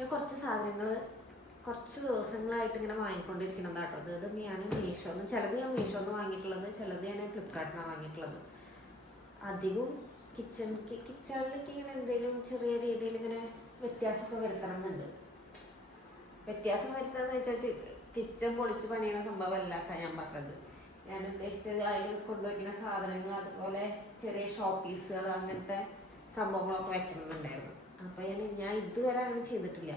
ഞാൻ കുറച്ച് സാധനങ്ങൾ കുറച്ച് ദിവസങ്ങളായിട്ട് ഇങ്ങനെ വാങ്ങിക്കൊണ്ടിരിക്കുന്നത് കേട്ടോ. അതായത് ഞാൻ മീഷോന്ന്, ചിലത് ഞാൻ മീഷോന്ന് വാങ്ങിയിട്ടുള്ളത്, ചിലത് ഞാൻ ഫ്ലിപ്കാർട്ടിനാണ് വാങ്ങിയിട്ടുള്ളത്. അധികവും കിച്ചണിലേക്ക് ഇങ്ങനെ എന്തെങ്കിലും ചെറിയ രീതിയിൽ ഇങ്ങനെ വ്യത്യാസമൊക്കെ വരുത്തണമെന്നുണ്ട്. വ്യത്യാസം വരുത്താന്ന് വെച്ചാൽ കിച്ചൺ പൊളിച്ച് പണിയുന്ന സംഭവമല്ല കേട്ടോ ഞാൻ പറഞ്ഞത്. ഞാൻ ഉദ്ദേശിച്ചത് അതിൽ കൊണ്ടുവയ്ക്കുന്ന സാധനങ്ങൾ, അതുപോലെ ചെറിയ ഷോപ്പീസുകൾ, അങ്ങനത്തെ സംഭവങ്ങളൊക്കെ വയ്ക്കണമെന്നുണ്ടായിരുന്നു. അപ്പോൾ ഞാൻ ഇതുവരെ അങ്ങനെ ചെയ്തിട്ടില്ല.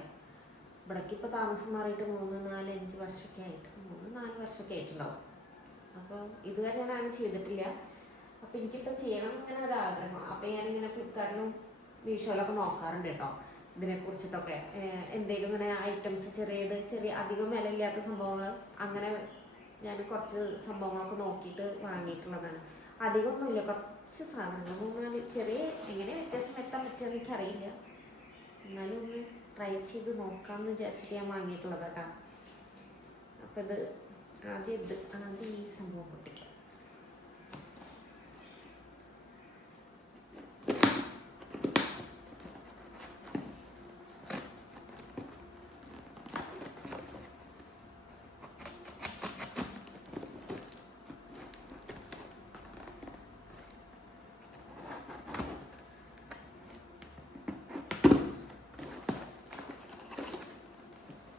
ഇവിടേക്ക് ഇപ്പോൾ താമസം മാറിയിട്ട് 3-4-5 വർഷമൊക്കെ ആയിട്ട്, 3-4 വർഷമൊക്കെ ആയിട്ടുണ്ടാവും. അപ്പോൾ ഇതുവരെ ഞാൻ അങ്ങനെ ചെയ്തിട്ടില്ല. അപ്പോൾ എനിക്കിപ്പോൾ ചെയ്യണം ഇങ്ങനെ ഒരാഗ്രഹം. അപ്പോൾ ഞാനിങ്ങനെ ഫ്ലിപ്കാർട്ടിലും മീഷോയിലൊക്കെ നോക്കാറുണ്ട് കേട്ടോ ഇതിനെക്കുറിച്ചിട്ടൊക്കെ. എന്തെങ്കിലും ഇങ്ങനെ ഐറ്റംസ് ചെറിയ അധികം വിലയില്ലാത്ത സംഭവങ്ങൾ, അങ്ങനെ ഞാൻ കുറച്ച് സംഭവങ്ങളൊക്കെ നോക്കിയിട്ട് വാങ്ങിയിട്ടുള്ളതാണ്. അധികമൊന്നുമില്ല, കുറച്ച് സാധനങ്ങൾ, 3-4 ചെറിയ, എങ്ങനെ വ്യത്യാസം വരുത്താൻ പറ്റുമെന്ന് എനിക്കറിയില്ല. എന്നാലും ഒന്ന് ട്രൈ ചെയ്ത് നോക്കാമെന്ന് വിചാരിച്ചിട്ട് ഞാൻ വാങ്ങിയിട്ടുള്ളത് കേട്ടോ. അപ്പോൾ ഇത് ആദ്യം ഈ സംഭവം പൊട്ടിക്കാം.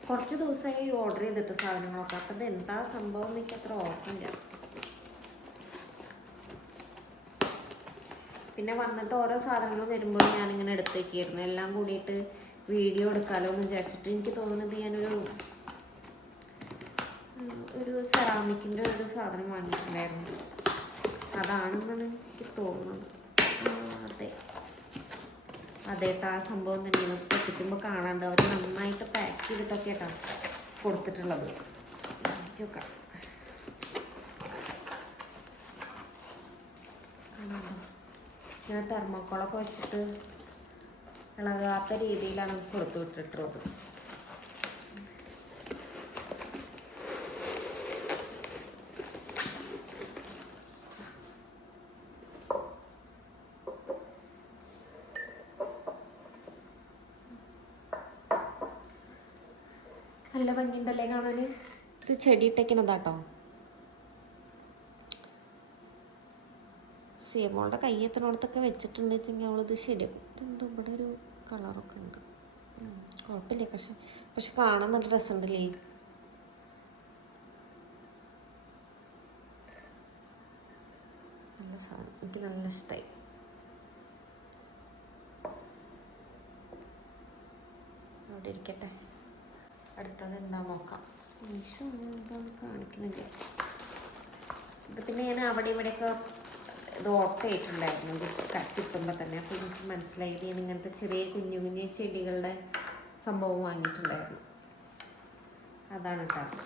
കുറച്ച് ദിവസമായി ഓർഡർ ചെയ്തിട്ട് സാധനങ്ങളൊക്കെ. അപ്പം ഇത് എന്താ സംഭവം എനിക്ക് അത്ര ഓർമ്മയില്ല. പിന്നെ വന്നിട്ട് ഓരോ സാധനങ്ങൾ വരുമ്പോൾ ഞാനിങ്ങനെ എടുത്തേക്കായിരുന്നു. എല്ലാം കൂടിയിട്ട് വീഡിയോ എടുക്കാമല്ലോ എന്ന് വിചാരിച്ചിട്ട്. എനിക്ക് തോന്നുന്നത് ഞാനൊരു സെറാമിക്കിൻ്റെ ഒരു സാധനം വാങ്ങിയിട്ടുണ്ടായിരുന്നു. അതാണെന്നാണ് എനിക്ക് തോന്നുന്നത്. അതെ ആ സംഭവം തന്നെയാണ്. പൊട്ടിക്കുമ്പോൾ കാണാണ്ട് അവർ നന്നായിട്ട് പാക്ക് ചെയ്തിട്ടൊക്കെ ആയിട്ടാണ് കൊടുത്തിട്ടുള്ളത്. നോക്കിയൊക്കെ ഞാൻ തെർമോക്കോളൊക്കെ വെച്ചിട്ട് ഇളകാത്ത രീതിയിലാണ് കൊടുത്തു വിട്ടിട്ടുള്ളത്. നല്ല ഭംഗിയുണ്ടല്ലേ കാണാൻ. ഇത് ചെടി ഇട്ടേക്കുന്നതാട്ടോ. സിയമോളുടെ കയ്യെത്തിനോടത്തൊക്കെ വെച്ചിട്ടുണ്ട് വെച്ചെങ്കിൽ അവളിത് ശരിയാവും. ഇതെന്തോ ഇവിടെ ഒരു കളറൊക്കെ ഉണ്ട്. കുഴപ്പമില്ല, പക്ഷെ കാണാൻ നല്ല രസമുണ്ടല്ലേ. നല്ല സാധനം, എനിക്ക് നല്ല ഇഷ്ടമായി. അവിടെ ഇരിക്കട്ടെ. അടുത്തത് എന്താ നോക്കാം. മീഷോ എന്താന്ന് കാണിക്കുന്നില്ല. ഇത് പിന്നെ ഞാൻ അവിടെ ഇവിടെയൊക്കെ ഇത് ഓർഡർ ചെയ്തിട്ടുണ്ടായിരുന്നു കിട്ടുമ്പോൾ തന്നെ. അപ്പോൾ എനിക്ക് മനസ്സിലായി ഞാൻ ഇങ്ങനത്തെ ചെറിയ കുഞ്ഞു ചെടികളുടെ സംഭവം വാങ്ങിയിട്ടുണ്ടായിരുന്നു. അതാണ് കേട്ടോ.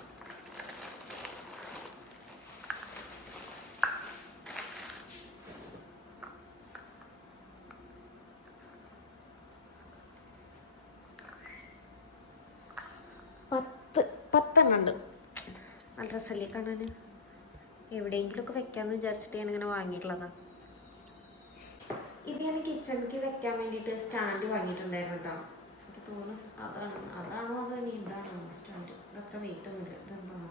പത്തെണ്ണുണ്ട്. നല്ല രസമല്ലേ കാണാൻ. എവിടെയെങ്കിലുമൊക്കെ വെക്കാമെന്ന് വിചാരിച്ചിട്ട് ഞാനിങ്ങനെ വാങ്ങിയിട്ടുള്ളതാണ്. ഇത് ഞാൻ കിച്ചണിലേക്ക് വെക്കാൻ വേണ്ടിയിട്ട് സ്റ്റാൻഡ് വാങ്ങിയിട്ടുണ്ടായിരുന്നു കേട്ടോ. എനിക്ക് തോന്നുന്നു അതാണോ അതോ ഇനി ഇതാണോ സ്റ്റാൻഡ്. ഇതത്ര വെയിറ്റ് ഒന്നുമില്ല. ഇതെന്താണോ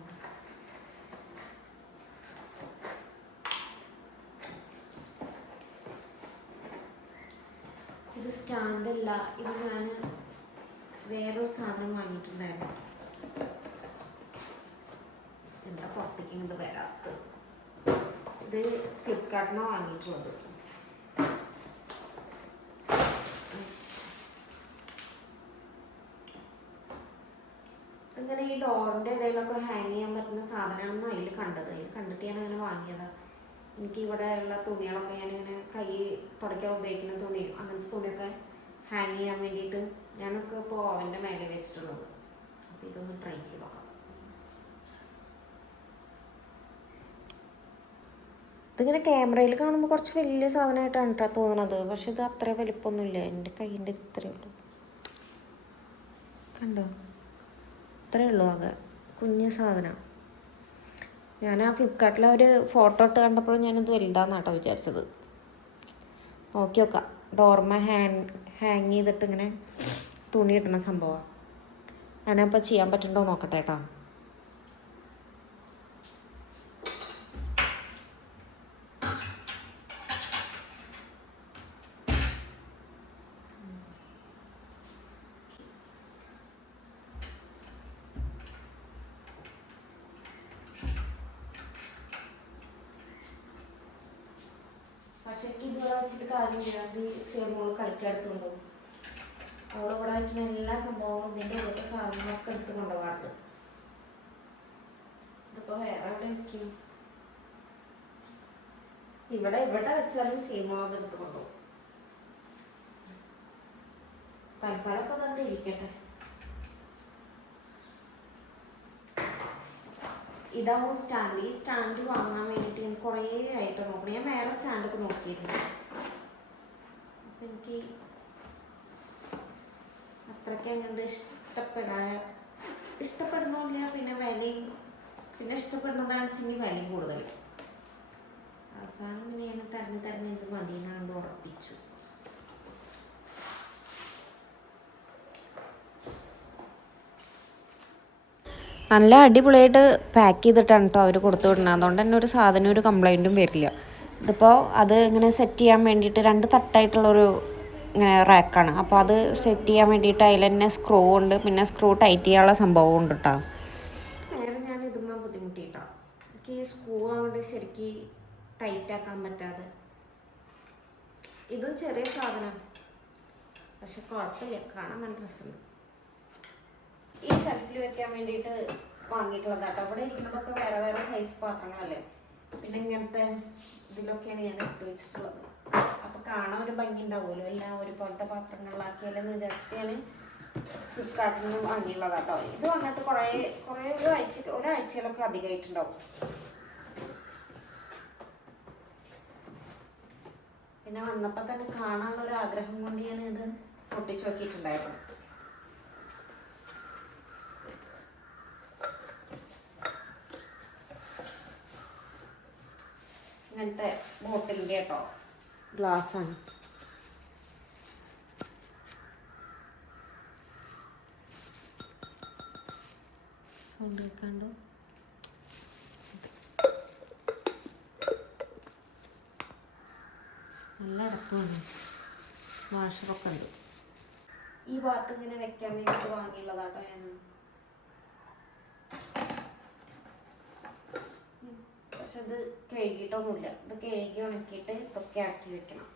ഇത് സ്റ്റാൻഡല്ല. ഇത് ഞാൻ വേറൊരു സാധനം വാങ്ങിയിട്ടുണ്ടായിരുന്നു. എന്താ പുറത്തേക്ക് ഇങ്ങോട്ട് വരാത്തത്. ഇത് ഫ്ലിപ്കാർട്ടിനാണ് വാങ്ങിയിട്ടുള്ളത്. ഇങ്ങനെ ഈ ഡോറിൻ്റെ ഇടയിലൊക്കെ ഹാങ് ചെയ്യാൻ പറ്റുന്ന സാധനമാണെന്ന് അതിൽ കണ്ടിട്ട് ഞാൻ അങ്ങനെ വാങ്ങിയതാണ്. എനിക്ക് ഇവിടെ ഉള്ള തുണികളൊക്കെ ഞാനിങ്ങനെ കൈ തുടയ്ക്കാൻ ഉപയോഗിക്കുന്ന തുണി, അങ്ങനത്തെ തുണിയൊക്കെ ഹാങ് ചെയ്യാൻ വേണ്ടിയിട്ട് ഞാനൊക്കെ ഇപ്പോൾ ഓവൻ്റെ മേലെ വെച്ചിട്ടുള്ളത്. അപ്പോൾ ഇതൊന്ന് ട്രൈ ചെയ്ത് നോക്കാം. ഇതിങ്ങനെ ക്യാമറയിൽ കാണുമ്പോൾ കുറച്ച് വലിയ സാധനമായിട്ടാണ് കേട്ടോ തോന്നുന്നത്. പക്ഷെ ഇത് അത്ര വലിപ്പമൊന്നുമില്ല. എൻ്റെ കയ്യിൻ്റെ ഇത്രയേ ഉള്ളൂ. കണ്ടോ, ഇത്രയേ ഉള്ളൂ. ആകെ കുഞ്ഞു സാധനം. ഞാൻ ആ ഫ്ലിപ്കാർട്ടിൽ ഒരു ഫോട്ടോ ഇട്ട് കണ്ടപ്പോഴും ഞാനിത് വലുതാന്നാണ് കേട്ടോ വിചാരിച്ചത്. നോക്കി നോക്കാം. ഡോർമ ഹാങ് ചെയ്തിട്ട് ഇങ്ങനെ തുണി ഇടുന്ന സംഭവമാണ്. ഞാനപ്പോൾ ചെയ്യാൻ പറ്റുന്നുണ്ടോ നോക്കട്ടെ കേട്ടോ. പക്ഷെ എനിക്ക് ഇതുവരെ വെച്ചിട്ട് കാര്യമില്ല. അത് ചെയ്യുമ്പോൾ കളിക്കാടുത്തുണ്ടോ അവളിവിടെ വയ്ക്കുന്ന എല്ലാ സംഭവങ്ങളും ഇതിൻ്റെ ഓരോ സാധനങ്ങളൊക്കെ എടുത്ത് കൊണ്ടുപോകാറുണ്ട്. ഇതിപ്പോൾ വേറെ എവിടെ വെക്കും? ഇവിടെ വെച്ചാലും ചെയ്യുമ്പോൾ അത് എടുത്ത് കൊണ്ടുപോകും. തൽക്കാലം ഇപ്പം തന്നെ ഇരിക്കട്ടെ. ഇതാവും സ്റ്റാൻഡ്. ഈ സ്റ്റാൻഡ് വാങ്ങാൻ വേണ്ടിയിട്ട് ഞാൻ കുറേ ആയിട്ട് നോക്കണം. ഞാൻ വേറെ സ്റ്റാൻഡൊക്കെ നോക്കിയിരുന്നു. അപ്പം എനിക്ക് അത്രയ്ക്ക് അങ്ങോട്ട് ഇഷ്ടപ്പെടുന്നില്ല. പിന്നെ വിലയും പിന്നെ ഇഷ്ടപ്പെടുന്നതാണ് വെച്ചെങ്കിൽ വിലയും കൂടുതൽ. അവസാനം പിന്നെ ഞാൻ തെരഞ്ഞ് ഇത് മതിയെന്നാണ്ട് ഉറപ്പിച്ചു. നല്ല അടിപൊളിയായിട്ട് പാക്ക് ചെയ്തിട്ടാണ് കേട്ടോ അവർ കൊടുത്തു വിടുന്നത്. അതുകൊണ്ട് തന്നെ ഒരു സാധനം ഒരു കംപ്ലൈൻറ്റും വരില്ല. ഇതിപ്പോൾ അത് ഇങ്ങനെ സെറ്റ് ചെയ്യാൻ വേണ്ടിയിട്ട് 2 തട്ടായിട്ടുള്ളൊരു ഇങ്ങനെ റാക്കാണ്. അപ്പോൾ അത് സെറ്റ് ചെയ്യാൻ വേണ്ടിയിട്ട് അതിൽ തന്നെ സ്ക്രൂ ഉണ്ട്. പിന്നെ സ്ക്രൂ ടൈറ്റ് ചെയ്യാനുള്ള സംഭവം ഉണ്ട് കേട്ടോ. നേരെ ഞാൻ ഇതുമ്പോൾ ബുദ്ധിമുട്ടിയിട്ടോ. എനിക്ക് ഈ സ്ക്രൂ അങ്ങോട്ട് ശരിക്ക് ടൈറ്റ് ആക്കാൻ പറ്റാതെ. ഇതും ചെറിയ സാധനമാണ്, പക്ഷെ കുഴപ്പമില്ല, കാണാൻ നല്ല രസമുണ്ട്. ഈ ഷെൽഫിൽ വെക്കാൻ വേണ്ടിയിട്ട് വാങ്ങിയിട്ടുള്ളതാട്ടോ. അവിടെ ഇരിക്കുന്നതൊക്കെ വേറെ വേറെ സൈസ് പാത്രങ്ങളല്ലേ. പിന്നെ ഇങ്ങനത്തെ ഇതിലൊക്കെയാണ് ഞാൻ ഇട്ട് വെച്ചിട്ടുള്ളത്. അപ്പോൾ കാണാൻ ഒരു ഭംഗി ഉണ്ടാവുമല്ലോ, എല്ലാം ഒരുപോലത്തെ പാത്രങ്ങളിലാക്കിയാലെന്ന് വിചാരിച്ചിട്ട് ഞാൻ ഫ്ലിപ്കാർട്ടിൽ നിന്ന് വാങ്ങിയുള്ളതാട്ടോ. ഇത് വന്നിട്ട് കുറേ ഒരാഴ്ചയിലൊക്കെ അധികമായിട്ടുണ്ടാവും. പിന്നെ വന്നപ്പോൾ തന്നെ കാണാനുള്ളൊരു ആഗ്രഹം കൊണ്ട് ഞാൻ ഇത് പൊട്ടിച്ചു നോക്കിയിട്ടുണ്ടായിരുന്നു. ഇങ്ങനത്തെ ബോട്ടിലിൻ്റെ കേട്ടോ, ഗ്ലാസ്സാണ്. സൗണ്ട് കേൾക്കാണ്ടോ? നല്ല അടക്കമാണ്, വാഷറൊക്കെ ഉണ്ട്. ഈ ഭാഗത്ത് ഇങ്ങനെ വെക്കാൻ വേണ്ടിയിട്ട് വാങ്ങിയുള്ളതാട്ടോ ഞാൻ. പക്ഷെ ഇത് കഴുകിയിട്ടൊന്നുമില്ല. ഇത് കഴുകി ഉണക്കിയിട്ട് ഇതൊക്കെ ആക്കി വെക്കണം.